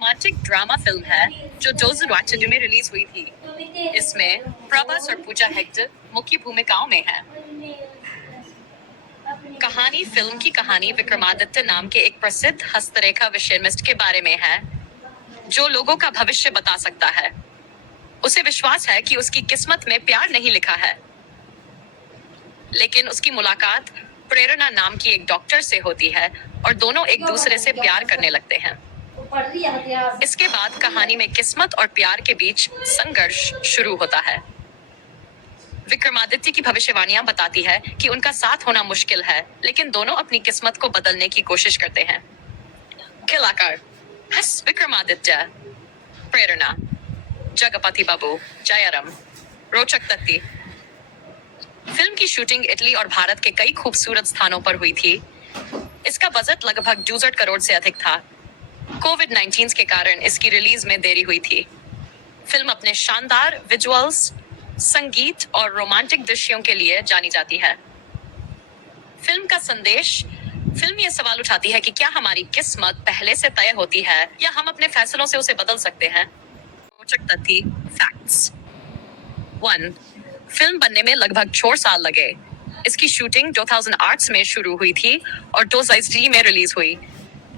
Romantic drama film है जो 2022 में रिलीज हुई थी। इसमें प्रभास और पूजा हेगड़े मुख्य भूमिकाओं में हैं। कहानी फिल्म की कहानी विक्रमादित्य नाम के एक प्रसिद्ध हस्तरेखा विषयमिस्ट के बारे में है जो लोगों का भविष्य बता सकता है। उसे विश्वास है कि उसकी किस्मत में प्यार नहीं लिखा है, लेकिन उसकी मुलाकात प्रेरणा नाम की एक डॉक्टर से होती है और दोनों एक दूसरे से प्यार करने लगते हैं। इसके बाद कहानी में किस्मत और प्यार के बीच संघर्ष शुरू होता है। विक्रमादित्य की भविष्यवाणियां बताती है कि उनका साथ होना मुश्किल है, लेकिन दोनों अपनी किस्मत को बदलने की कोशिश करते हैं। कलाकार विक्रमादित्य, प्रेरणा, जगपति बाबू, जयराम, रोचक तथ्य। फिल्म की शूटिंग इटली और भारत के कई खूबसूरत स्थानों पर हुई थी। इसका बजट लगभग 62 करोड़ से अधिक था। कोविड-19 के कारण इसकी रिलीज में देरी हुई थी। फिल्म अपने शानदार विजुअल्स, संगीत और रोमांटिक दृश्यों के लिए जानी जाती है। फिल्म का संदेश। फिल्म ये सवाल उठाती है कि क्या हमारी किस्मत पहले से तय होती है या हम अपने फैसलों से उसे बदल सकते हैं। रोचक तथ्य, फैक्ट्स। 1. फिल्म बनने में लगभग 4 साल लगे। इसकी शूटिंग 2008 में शुरू हुई थी और 2023 में रिलीज हुई।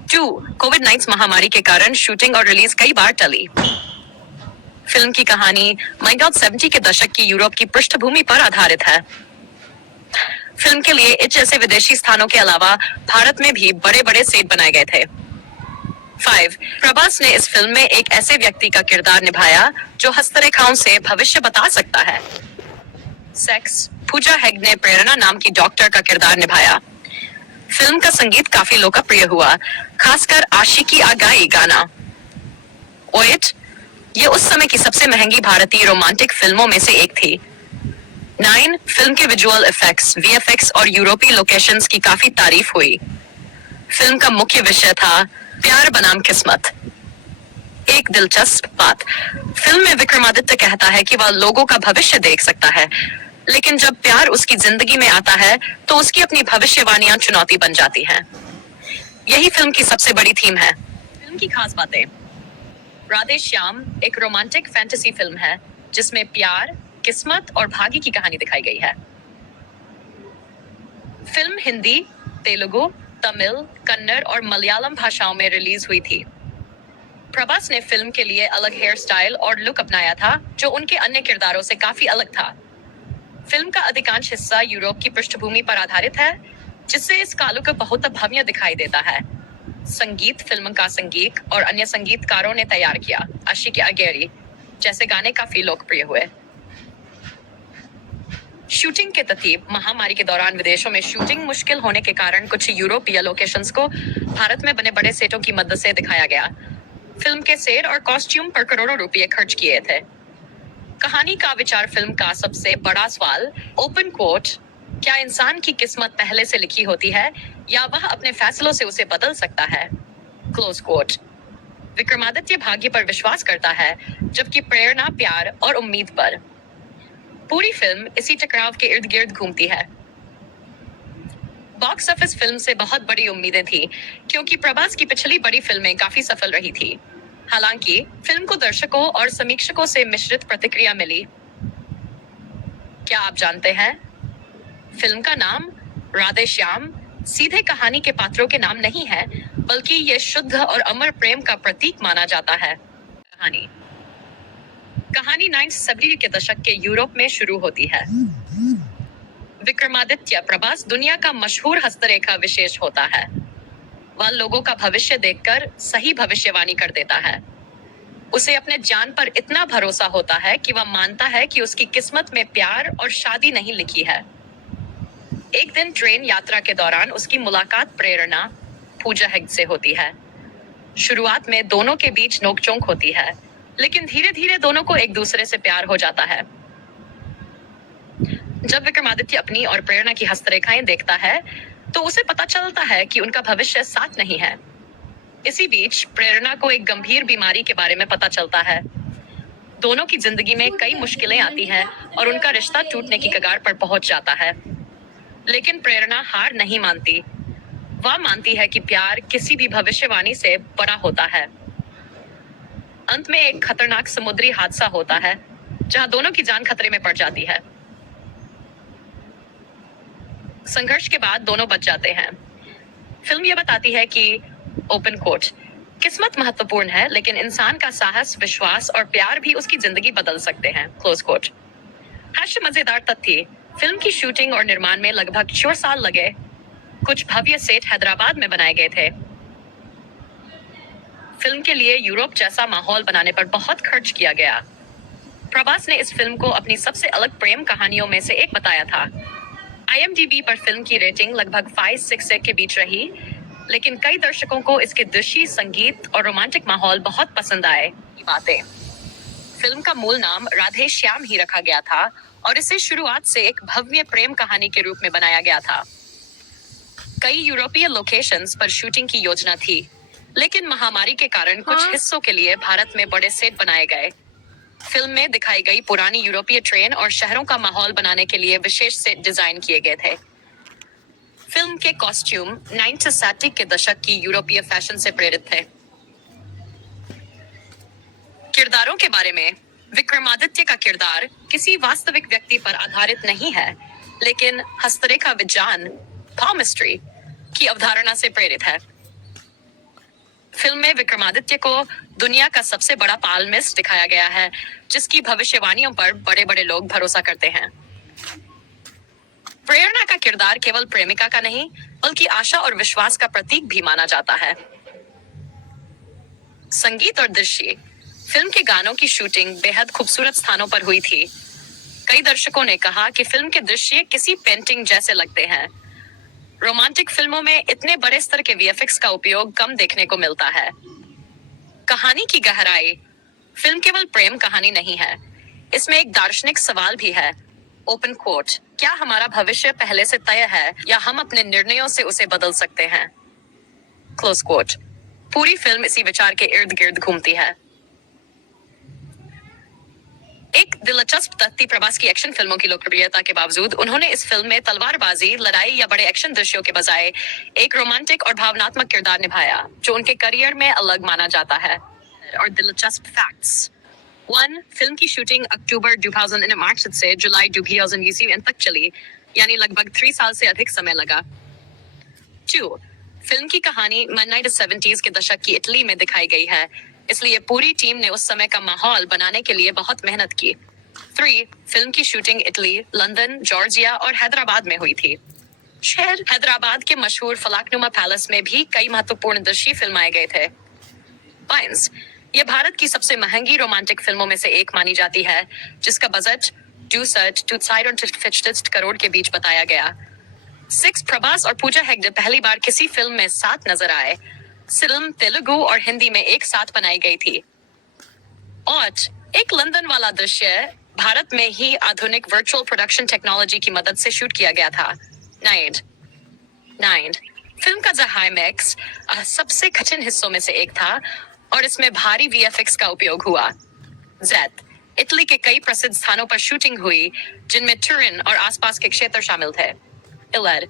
2. कोविड-19 महामारी के कारण शूटिंग और रिलीज कई बार टली। फिल्म की कहानी 70 के दशक की यूरोप की पृष्ठभूमि पर आधारित है। फिल्म के लिए इच जैसे विदेशी स्थानों के अलावा भारत में भी बड़े बड़े सेट बनाए गए थे। 5. प्रभास ने इस फिल्म में एक ऐसे व्यक्ति का किरदार निभाया जो हस्तरेखाओं से भविष्य बता सकता है। 6. पूजा हेगड़े ने प्रेरणा नाम की डॉक्टर का किरदार निभाया। फिल्म का संगीत काफी लोकप्रिय हुआ, खासकर आशिकी आगाई गाना। 8. ये उस समय की सबसे महंगी भारतीय रोमांटिक फिल्मों में से एक थी। 9. फिल्म के विजुअल इफेक्ट्स, वीएफएक्स और यूरोपीय लोकेशंस की काफी तारीफ हुई। फिल्म का मुख्य विषय था प्यार बनाम किस्मत। एक दिलचस्प बात, फिल्म में विक्रमादित्य कहता है कि वह लोगों का भविष्य देख सकता है, लेकिन जब प्यार उसकी जिंदगी में आता है तो उसकी अपनी भविष्यवाणियां चुनौती बन जाती हैं। यही फिल्म की सबसे बड़ी थीम है। फिल्म की खास बातें। राधे श्याम एक रोमांटिक फैंटेसी फिल्म है जिसमें प्यार, किस्मत और भाग्य की कहानी दिखाई गई है। फिल्म हिंदी, तेलुगु, तमिल, कन्नड़ और मलयालम भाषाओं में रिलीज हुई थी। प्रभास ने फिल्म के लिए अलग हेयर स्टाइल और लुक अपनाया था जो उनके अन्य किरदारों से काफी अलग था। फिल्म का अधिकांश हिस्सा यूरोप की पृष्ठभूमि पर आधारित है, जिससे इस का लुक बहुत भव्य दिखाई देता है। संगीत। फिल्म का संगीत और अन्य संगीतकारों ने तैयार किया। आशिकी आगाई जैसे गाने काफी लोकप्रिय हुए। शूटिंग के तथ्य। महामारी के दौरान विदेशों में शूटिंग मुश्किल होने के कारण कुछ यूरोपीय लोकेशंस को भारत में बने बड़े सेटों की मदद से दिखाया गया। फिल्म के सेट और कॉस्ट्यूम पर करोड़ों रुपए खर्च किए थे। कहानी का विचार। फिल्म का सबसे बड़ा सवाल, ओपन कोट, क्या इंसान की किस्मत पहले से लिखी होती है या वह अपने फैसलों से उसे बदल सकता है। Close coat. विक्रमादित्य भाग्य पर विश्वास करता है, जबकि प्रेरणा प्यार और उम्मीद पर। पूरी फिल्म इसी टकराव के इर्द गिर्द घूमती है। Box office. फिल्म से बहुत बड़ी उम्मीदें थी क्योंकि प्रभास की पिछली बड़ी फिल्में काफी सफल रही थी। हालांकि फिल्म को दर्शकों और समीक्षकों से मिश्रित प्रतिक्रिया मिली। क्या आप जानते हैं, फिल्म का नाम राधे श्याम सीधे कहानी के पात्रों के नाम नहीं है, बल्कि यह शुद्ध और अमर प्रेम का प्रतीक माना जाता है। कहानी 1970 के दशक के यूरोप में शुरू होती है। विक्रमादित्य प्रभास दुनिया का मशहूर हस्तरेखा विशेष होता है। वह लोगों का भविष्य देखकर सही भविष्यवाणी कर देता है। उसे अपने जान पर इतना भरोसा होता है कि वह मानता है कि उसकी किस्मत में प्यार और शादी नहीं लिखी है। एक दिन ट्रेन यात्रा के दौरान उसकी मुलाकात प्रेरणा, पूजा हेगड़े से होती है। शुरुआत में दोनों के बीच नोकझोंक होती है, लेकिन धीरे धीरे दोनों को एक दूसरे से प्यार हो जाता है। जब विक्रमादित्य अपनी और प्रेरणा की हस्तरेखाएं देखता है तो उसे पता चलता है कि उनका भविष्य साथ नहीं है। इसी बीच प्रेरणा को एक गंभीर बीमारी के बारे में पता चलता है। दोनों की जिंदगी में कई मुश्किलें आती हैं और उनका रिश्ता टूटने की कगार पर पहुंच जाता है। लेकिन प्रेरणा हार नहीं मानती। वह मानती है कि प्यार किसी भी भविष्यवाणी से बड़ा होता है। अंत में एक खतरनाक समुद्री हादसा होता है जहां दोनों की जान खतरे में पड़ जाती है। संघर्ष के बाद दोनों बच जाते हैं। फिल्म ये बताती है कि ओपन कोट किस्मत महत्वपूर्ण है, लेकिन इंसान का साहस, विश्वास और प्यार भी उसकी जिंदगी बदल सकते हैं। Close quote. हास्य मजेदार तथ्य, फिल्म की शूटिंग और निर्माण में लगभग 4 साल लगे। कुछ भव्य सेट हैदराबाद में बनाए गए थे। फिल्म के लिए यूरोप जैसा माहौल बनाने पर बहुत खर्च किया गया। प्रभास ने इस फिल्म को अपनी सबसे अलग प्रेम कहानियों में से एक बताया था। IMDb पर फिल्म की रेटिंग लगभग 5-6 के बीच रही, लेकिन कई दर्शकों को इसके दृश्य, संगीत और रोमांटिक माहौल बहुत पसंद आए। बातें, फिल्म का मूल नाम राधे श्याम ही रखा गया था और इसे शुरुआत से एक भव्य प्रेम कहानी के रूप में बनाया गया था। कई यूरोपीय लोकेशंस पर शूटिंग की योजना थी, लेकिन महामारी के कारण कुछ हिस्सों के लिए भारत में बड़े सेट बनाए गए। फिल्म में दिखाई गई पुरानी यूरोपीय ट्रेन और शहरों का माहौल बनाने के लिए विशेष सेट डिजाइन किए गए थे। फिल्म के कॉस्ट्यूम 1960 के दशक की यूरोपीय फैशन से प्रेरित थे। किरदारों के बारे में, विक्रमादित्य का किरदार किसी वास्तविक व्यक्ति पर आधारित नहीं है, लेकिन हस्तरेखा विज्ञान palmistry की अवधारणा से प्रेरित है। फिल्म में विक्रमादित्य को दुनिया का सबसे बड़ा पाल्मिस्ट दिखाया गया है, जिसकी भविष्यवाणियों पर बड़े बड़े लोग भरोसा करते हैं। प्रेरणा का किरदार केवल प्रेमिका का नहीं, बल्कि आशा और विश्वास का प्रतीक भी माना जाता है। संगीत और दृश्य, फिल्म के गानों की शूटिंग बेहद खूबसूरत स्थानों पर हुई थी। कई दर्शकों ने कहा कि फिल्म के दृश्य किसी पेंटिंग जैसे लगते हैं। रोमांटिक फिल्मों में इतने बड़े स्तर के VFX का उपयोग कम देखने को मिलता है। कहानी की गहराई, फिल्म केवल प्रेम कहानी नहीं है, इसमें एक दार्शनिक सवाल भी है। ओपन कोट, क्या हमारा भविष्य पहले से तय है या हम अपने निर्णयों से उसे बदल सकते हैं? Close coat. पूरी फिल्म इसी विचार के इर्द गिर्द घूमती है। एक दिलचस्प तथ्य, प्रभास की एक्शन फिल्मों की लोकप्रियता के बावजूद उन्होंने इस फिल्म में तलवारबाजी, लड़ाई या बड़े एक्शन दृश्यों के बजाय एक रोमांटिक और भावनात्मक किरदार निभाया, जो उनके करियर में अलग माना जाता है। और दिलचस्प फैक्ट्स। 1. फिल्म की शूटिंग अक्टूबर 2021 से जुलाई 2021 तक चली, यानी लगभग 3 साल से अधिक समय लगा। 2. फिल्म की कहानी मिड 70s के दशक की इटली में दिखाई गई है, इसलिए पूरी टीम ने उस समय का माहौल बनाने के लिए बहुत मेहनत की। 3. फिल्म की शूटिंग इटली, लंदन, जॉर्जिया और हैदराबाद में हुई थी। शहर हैदराबाद के मशहूर फलकनुमा पैलेस में भी कई महत्वपूर्ण दृश्य फिल्माए गए थे। 5. यह भारत की सबसे महंगी रोमांटिक फिल्मों में से एक मानी जाती है, जिसका बजट 250 करोड़ के बीच बताया गया। 6. प्रभास और पूजा हेगड़े पहली बार किसी फिल्म में साथ नजर आए। फिल्म तेलुगु और हिंदी में एक साथ बनाई गई थी। और एक लंदन वाला दृश्य भारत में ही आधुनिक वर्चुअल प्रोडक्शन टेक्नोलॉजी की मदद से शूट किया गया था। 9. फिल्म का IMAX सबसे कठिन हिस्सों में से एक था और इसमें भारी VFX का उपयोग हुआ। Z. इटली के कई प्रसिद्ध स्थानों पर शूटिंग हुई, जिनमें टुरिन और आसपास के क्षेत्र शामिल थे। 11.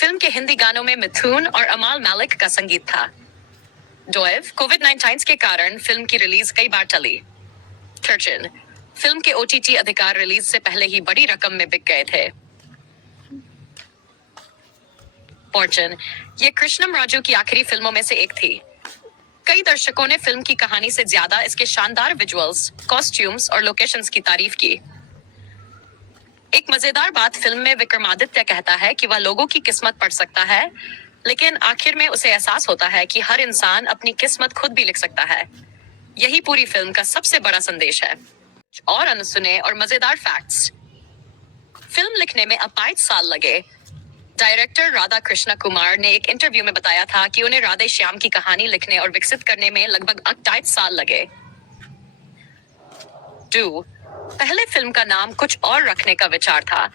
फिल्म के हिंदी गानों में मिथुन और अमाल मालिक का संगीत था। 12. कोविड-19 के कारण फिल्म की रिलीज कई बार टली। 13. फिल्म के OTT अधिकार रिलीज से पहले ही बड़ी रकम में बिक गए थे। 14. ये कृष्णम राजू की आखिरी फिल्मों में से एक थी। कई दर्शकों ने फिल्म की कहानी से ज्यादा इसके शानदार विजुअल्स, कॉस्ट्यूम्स और लोकेशंस की तारीफ की। एक मजेदार बात, फिल्म में विक्रमादित्य कहता है कि वह लोगों की किस्मत पढ़ सकता है, लेकिन आखिर में उसे एहसास होता है कि हर इंसान अपनी किस्मत खुद भी लिख सकता है। यही पूरी फिल्म का सबसे बड़ा संदेश है। और अनसुने और मजेदार फैक्ट्स। फिल्म लिखने में अब 5 साल लगे। डायरेक्टर राधा कृष्ण कुमार ने एक इंटरव्यू में बताया था कि उन्हें राधे श्याम की कहानी लिखने और विकसित करने में लगभग 28 साल लगे। 2. पहले फिल्म का नाम कुछ और रखने का विचार था।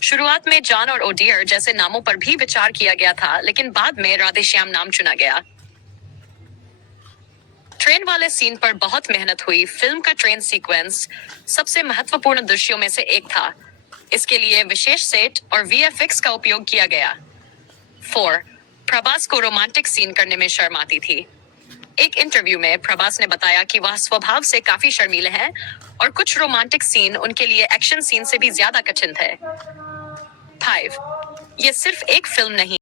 शुरुआत में जॉन और ओडियर जैसे नामों पर भी विचार किया गया था, लेकिन बाद में राधे श्याम नाम चुना गया। ट्रेन वाले सीन पर बहुत मेहनत हुई। फिल्म का ट्रेन सीक्वेंस सबसे महत्वपूर्ण दृश्यों में से एक था। इसके लिए विशेष सेट और VFX का उपयोग किया गया। 4. प्रभास को रोमांटिक सीन करने में शर्म आती थी। एक इंटरव्यू में प्रभास ने बताया कि वह स्वभाव से काफी शर्मीले हैं और कुछ रोमांटिक सीन उनके लिए एक्शन सीन से भी ज्यादा कठिन थे। 5. ये सिर्फ एक फिल्म नहीं